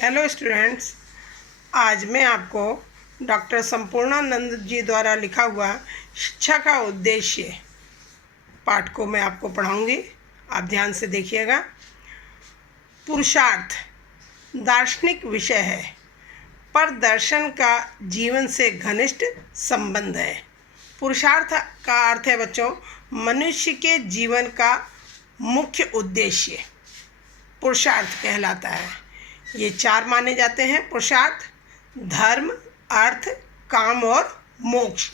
Hello students, आज मैं आपको डॉक्टर संपूर्णानंद जी द्वारा लिखा हुआ शिक्षा का उद्देश्य पाठ को मैं आपको पढ़ाऊंगी। आप ध्यान से देखिएगा। पुरुषार्थ दार्शनिक विषय है, पर दर्शन का जीवन से घनिष्ठ संबंध है। पुरुषार्थ का अर्थ है बच्चों, मनुष्य के जीवन का मुख्य उद्देश्य पुरुषार्थ कहलाता है। ये 4 माने जाते हैं पुरुषार्थ: धर्म, अर्थ, काम और मोक्ष।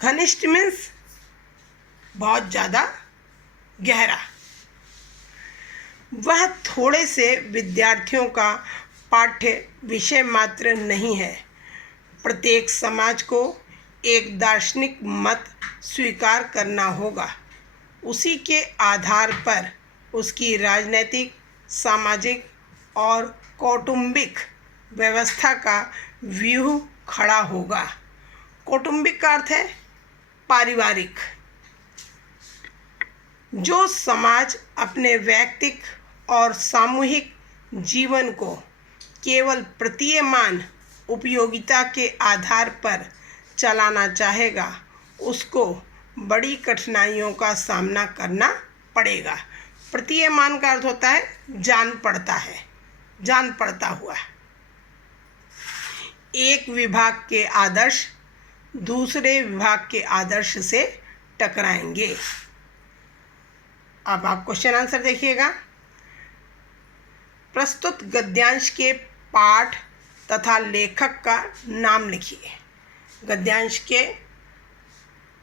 घनिष्ठ मीन्स बहुत ज़्यादा गहरा। वह थोड़े से विद्यार्थियों का पाठ्य विषय मात्र नहीं है। प्रत्येक समाज को एक दार्शनिक मत स्वीकार करना होगा। उसी के आधार पर उसकी राजनैतिक, सामाजिक और कौटुंबिक व्यवस्था का व्यूह खड़ा होगा। कौटुंबिक का अर्थ है पारिवारिक। जो समाज अपने वैयक्तिक और सामूहिक जीवन को केवल प्रतीयमान उपयोगिता के आधार पर चलाना चाहेगा, उसको बड़ी कठिनाइयों का सामना करना पड़ेगा। प्रतीयमान का अर्थ होता है जान पड़ता है, जान पड़ता हुआ। एक विभाग के आदर्श दूसरे विभाग के आदर्श से टकराएंगे। अब आप क्वेश्चन आंसर देखिएगा। प्रस्तुत गद्यांश के पाठ तथा लेखक का नाम लिखिए। गद्यांश के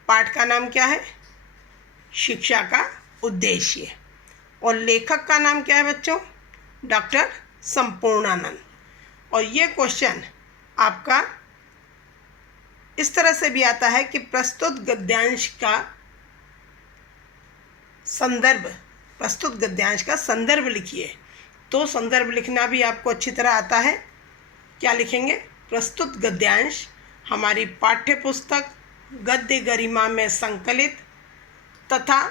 पाठ का नाम क्या है? शिक्षा का उद्देश्य। और लेखक का नाम क्या है बच्चों? डॉक्टर संपूर्णानंद। और ये क्वेश्चन आपका इस तरह से भी आता है कि प्रस्तुत गद्यांश का संदर्भ, प्रस्तुत गद्यांश का संदर्भ लिखिए। तो संदर्भ लिखना भी आपको अच्छी तरह आता है। क्या लिखेंगे? प्रस्तुत गद्यांश हमारी पाठ्य पुस्तक गद्य गरिमा में संकलित तथा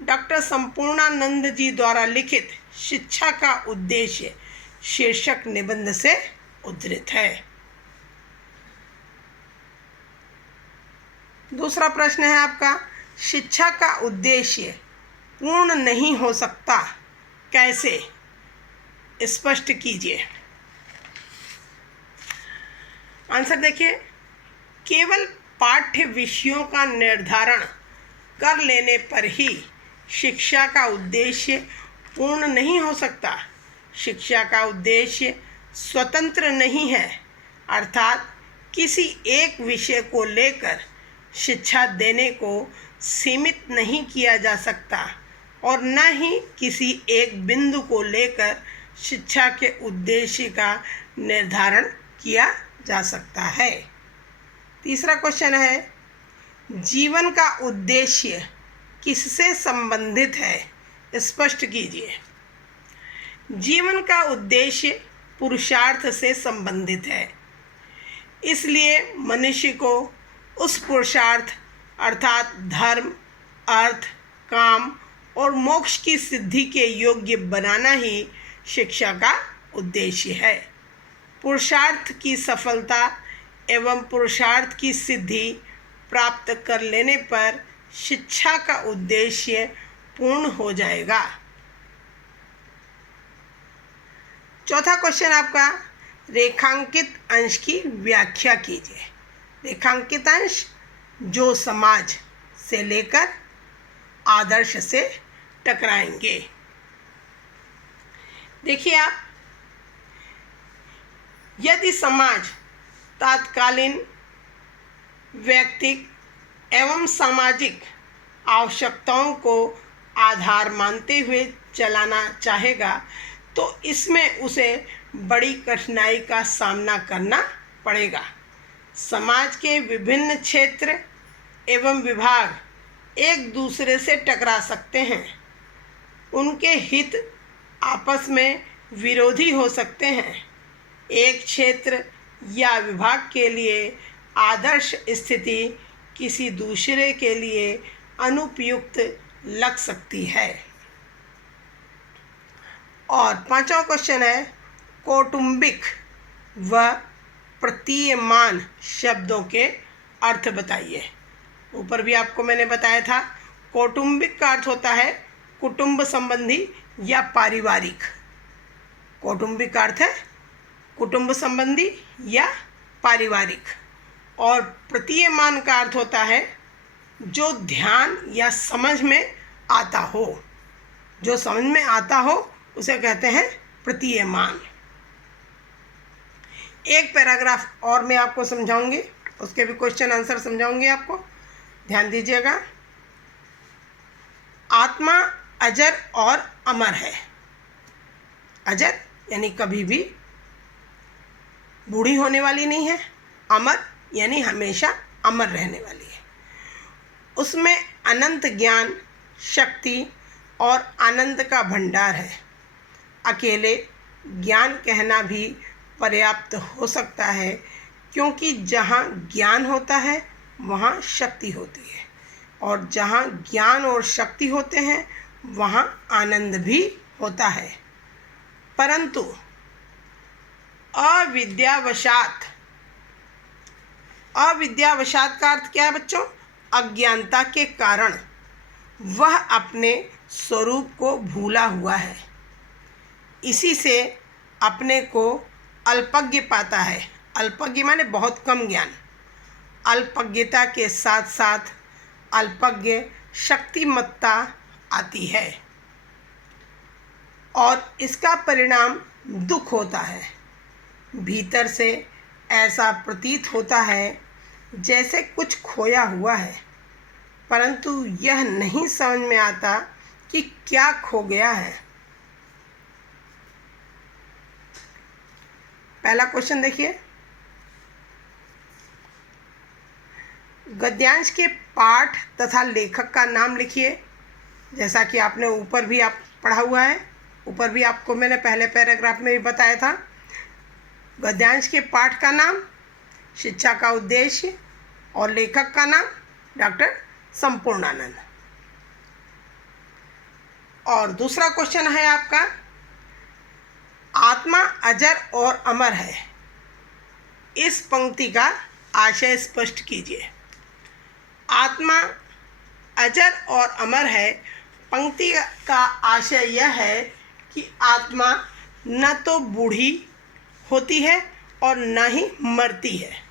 डॉक्टर संपूर्णानंद जी द्वारा लिखित शिक्षा का उद्देश्य शीर्षक निबंध से उद्धृत है। दूसरा प्रश्न है आपका, शिक्षा का उद्देश्य पूर्ण नहीं हो सकता, कैसे? स्पष्ट कीजिए। आंसर देखिए। केवल पाठ्य विषयों का निर्धारण कर लेने पर ही शिक्षा का उद्देश्य पूर्ण नहीं हो सकता। शिक्षा का उद्देश्य स्वतंत्र नहीं है, अर्थात किसी एक विषय को लेकर शिक्षा देने को सीमित नहीं किया जा सकता और न ही किसी एक बिंदु को लेकर शिक्षा के उद्देश्य का निर्धारण किया जा सकता है। तीसरा क्वेश्चन है, जीवन का उद्देश्य किससे संबंधित है? स्पष्ट कीजिए। जीवन का उद्देश्य पुरुषार्थ से संबंधित है। इसलिए मनुष्य को उस पुरुषार्थ अर्थात धर्म, अर्थ, काम और मोक्ष की सिद्धि के योग्य बनाना ही शिक्षा का उद्देश्य है। पुरुषार्थ की सफलता एवं पुरुषार्थ की सिद्धि प्राप्त कर लेने पर शिक्षा का उद्देश्य पूर्ण हो जाएगा। चौथा क्वेश्चन आपका, रेखांकित अंश की व्याख्या कीजिए। रेखांकित अंश जो समाज से लेकर आदर्श से टकराएंगे। देखिए आप, यदि समाज तात्कालीन व्यक्तिक एवं सामाजिक आवश्यकताओं को आधार मानते हुए चलाना चाहेगा, तो इसमें उसे बड़ी कठिनाई का सामना करना पड़ेगा। समाज के विभिन्न क्षेत्र एवं विभाग एक दूसरे से टकरा सकते हैं। उनके हित आपस में विरोधी हो सकते हैं। एक क्षेत्र या विभाग के लिए आदर्श स्थिति किसी दूसरे के लिए अनुपयुक्त लग सकती है। और 5वां क्वेश्चन है कौटुंबिक व प्रतीयमान शब्दों के अर्थ बताइए। ऊपर भी आपको मैंने बताया था, कौटुंबिक का अर्थ होता है कुटुंब संबंधी या पारिवारिक। कौटुंबिक का अर्थ है कुटुंब संबंधी या पारिवारिक। और प्रतीयमान का अर्थ होता है जो ध्यान या समझ में आता हो। जो समझ में आता हो उसे कहते हैं प्रतीयमान। एक पैराग्राफ और मैं आपको समझाऊंगी, उसके भी क्वेश्चन आंसर समझाऊंगी आपको, ध्यान दीजिएगा। आत्मा अजर और अमर है। अजर यानी कभी भी बूढ़ी होने वाली नहीं है, अमर यानी हमेशा अमर रहने वाली है। उसमें अनंत ज्ञान, शक्ति और आनंद का भंडार है। अकेले ज्ञान कहना भी पर्याप्त हो सकता है, क्योंकि जहाँ ज्ञान होता है वहाँ शक्ति होती है, और जहाँ ज्ञान और शक्ति होते हैं वहाँ आनंद भी होता है। परंतु अविद्यावशात का अर्थ क्या है बच्चों? अज्ञानता के कारण वह अपने स्वरूप को भूला हुआ है। इसी से अपने को अल्पज्ञ पाता है। अल्पज्ञ माने बहुत कम ज्ञान। अल्पज्ञता के साथ साथ अल्पज्ञ शक्तिमत्ता आती है, और इसका परिणाम दुख होता है। भीतर से ऐसा प्रतीत होता है जैसे कुछ खोया हुआ है, परंतु यह नहीं समझ में आता कि क्या खो गया है। पहला क्वेश्चन देखिए, गद्यांश के पाठ तथा लेखक का नाम लिखिए। जैसा कि आपने ऊपर भी आप पढ़ा हुआ है, ऊपर भी आपको मैंने पहले पैराग्राफ में भी बताया था। गद्यांश के पाठ का नाम, शिक्षा का उद्देश्य और लेखक का नाम डॉक्टर संपूर्णानंद। और दूसरा क्वेश्चन है आपका, आत्मा अजर और अमर है। इस पंक्ति का आशय स्पष्ट कीजिए। आत्मा अजर और अमर है, पंक्ति का आशय यह है कि आत्मा न तो बूढ़ी होती है और न ही मरती है।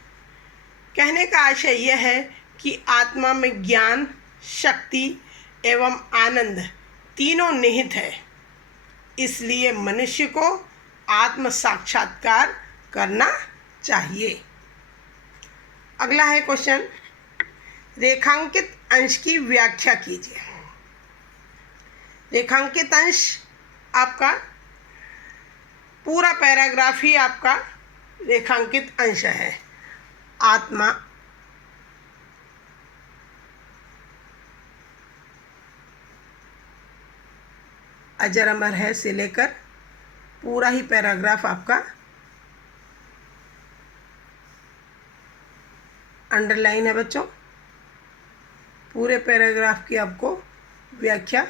कहने का आशय यह है कि आत्मा में ज्ञान, शक्ति एवं आनंद तीनों निहित है। इसलिए मनुष्य को आत्म साक्षात्कार करना चाहिए। अगला है क्वेश्चन, रेखांकित अंश की व्याख्या कीजिए। रेखांकित अंश आपका पूरा पैराग्राफ ही आपका रेखांकित अंश है। आत्मा अजर अमर है से लेकर पूरा ही पैराग्राफ आपका अंडरलाइन है बच्चों। पूरे पैराग्राफ की आपको व्याख्या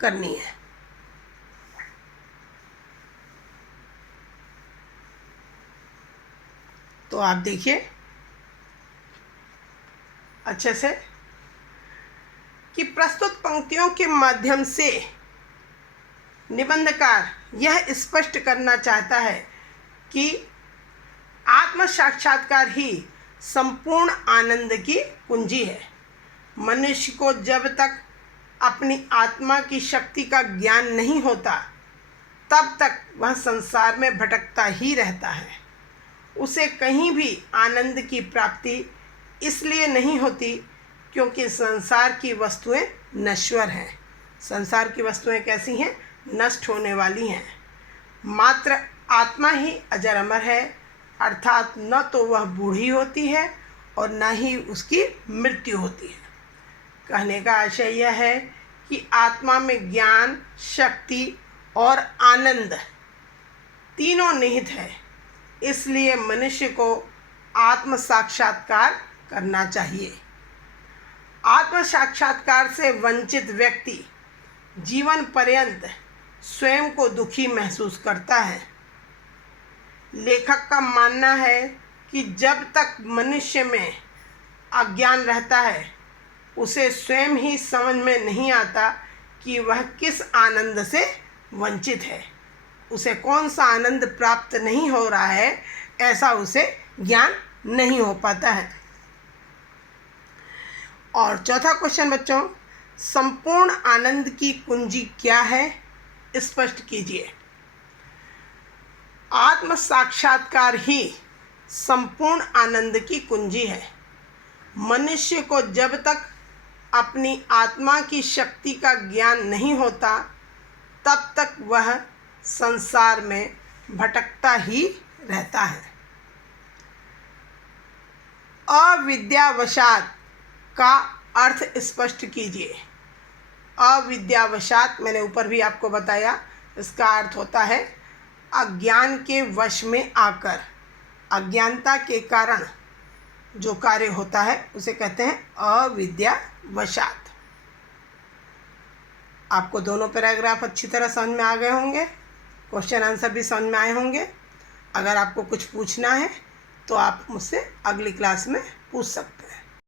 करनी है। तो आप देखिए अच्छे से कि प्रस्तुत पंक्तियों के माध्यम से निबंधकार यह स्पष्ट करना चाहता है कि आत्म साक्षात्कार ही संपूर्ण आनंद की कुंजी है। मनुष्य को जब तक अपनी आत्मा की शक्ति का ज्ञान नहीं होता तब तक वह संसार में भटकता ही रहता है। उसे कहीं भी आनंद की प्राप्ति इसलिए नहीं होती क्योंकि संसार की वस्तुएं नश्वर हैं। संसार की वस्तुएं कैसी हैं? नष्ट होने वाली हैं। मात्र आत्मा ही अजर अमर है, अर्थात न तो वह बूढ़ी होती है और न ही उसकी मृत्यु होती है। कहने का आशय यह है कि आत्मा में ज्ञान, शक्ति और आनंद तीनों निहित है। इसलिए मनुष्य को आत्म साक्षात्कार करना चाहिए। आत्म साक्षात्कार से वंचित व्यक्ति जीवन पर्यंत स्वयं को दुखी महसूस करता है। लेखक का मानना है कि जब तक मनुष्य में अज्ञान रहता है उसे स्वयं ही समझ में नहीं आता कि वह किस आनंद से वंचित है, उसे कौन सा आनंद प्राप्त नहीं हो रहा है, ऐसा उसे ज्ञान नहीं हो पाता है। और चौथा क्वेश्चन बच्चों, संपूर्ण आनंद की कुंजी क्या है, स्पष्ट कीजिए। आत्म साक्षात्कार ही संपूर्ण आनंद की कुंजी है। मनुष्य को जब तक अपनी आत्मा की शक्ति का ज्ञान नहीं होता तब तक वह संसार में भटकता ही रहता है। अविद्यावशात का अर्थ स्पष्ट कीजिए। अविद्यावशात मैंने ऊपर भी आपको बताया, इसका अर्थ होता है अज्ञान के वश में आकर, अज्ञानता के कारण जो कार्य होता है उसे कहते हैं अविद्यावशात। आपको दोनों पैराग्राफ अच्छी तरह समझ में आ गए होंगे, क्वेश्चन आंसर भी समझ में आए होंगे। अगर आपको कुछ पूछना है तो आप मुझसे अगली क्लास में पूछ सकते हैं।